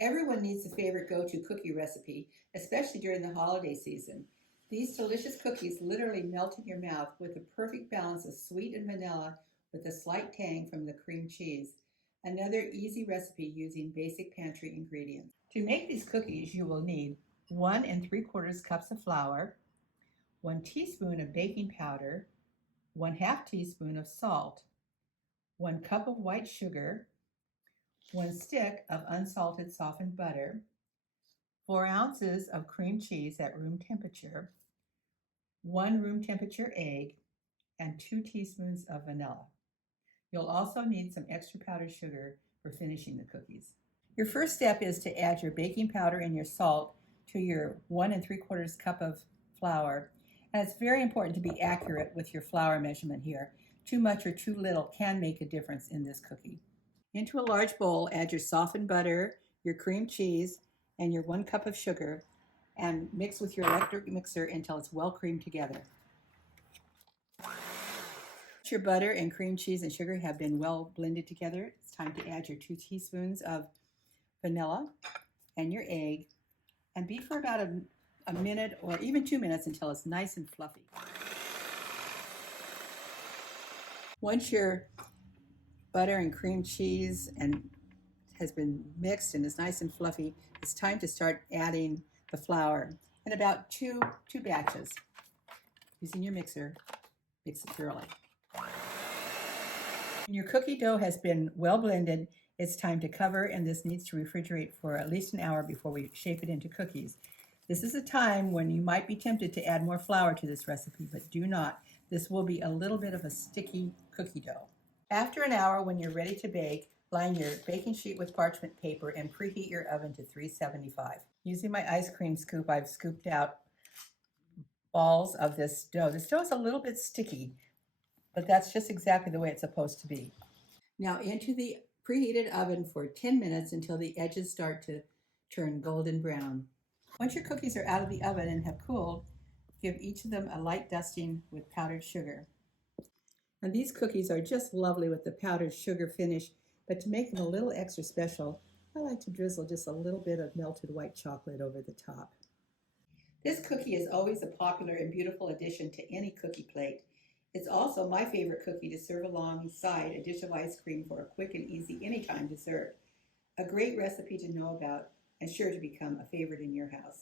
Everyone needs a favorite go-to cookie recipe, especially during the holiday season. These delicious cookies literally melt in your mouth with a perfect balance of sweet and vanilla with a slight tang from the cream cheese. Another easy recipe using basic pantry ingredients. To make these cookies, you will need 1 3/4 cups of flour, 1 teaspoon of baking powder, 1/2 teaspoon of salt, 1 cup of white sugar, 1 stick of unsalted softened butter, 4 ounces of cream cheese at room temperature, 1 room temperature egg, and 2 teaspoons of vanilla. You'll also need some extra powdered sugar for finishing the cookies. Your first step is to add your baking powder and your salt to your 1 3/4 cup of flour. And it's very important to be accurate with your flour measurement here. Too much or too little can make a difference in this cookie. Into a large bowl, add your softened butter, your cream cheese, and your 1 cup of sugar, and mix with your electric mixer until it's well creamed together. Once your butter and cream cheese and sugar have been well blended together, it's time to add your 2 teaspoons of vanilla and your egg, and beat for about a minute or even 2 minutes until it's nice and fluffy. Once your butter and cream cheese has been mixed and is nice and fluffy, it's time to start adding the flour in about two batches. Using your mixer, mix it thoroughly. When your cookie dough has been well blended, it's time to cover, and this needs to refrigerate for at least an hour before we shape it into cookies. This is a time when you might be tempted to add more flour to this recipe, but do not. This will be a little bit of a sticky cookie dough. After an hour, when you're ready to bake, line your baking sheet with parchment paper and preheat your oven to 375. Using my ice cream scoop, I've scooped out balls of this dough. This dough is a little bit sticky, but that's just exactly the way it's supposed to be. Now into the preheated oven for 10 minutes until the edges start to turn golden brown. Once your cookies are out of the oven and have cooled, give each of them a light dusting with powdered sugar. And these cookies are just lovely with the powdered sugar finish, but to make them a little extra special, I like to drizzle just a little bit of melted white chocolate over the top. This cookie is always a popular and beautiful addition to any cookie plate. It's also my favorite cookie to serve alongside a dish of ice cream for a quick and easy anytime dessert. A great recipe to know about and sure to become a favorite in your house.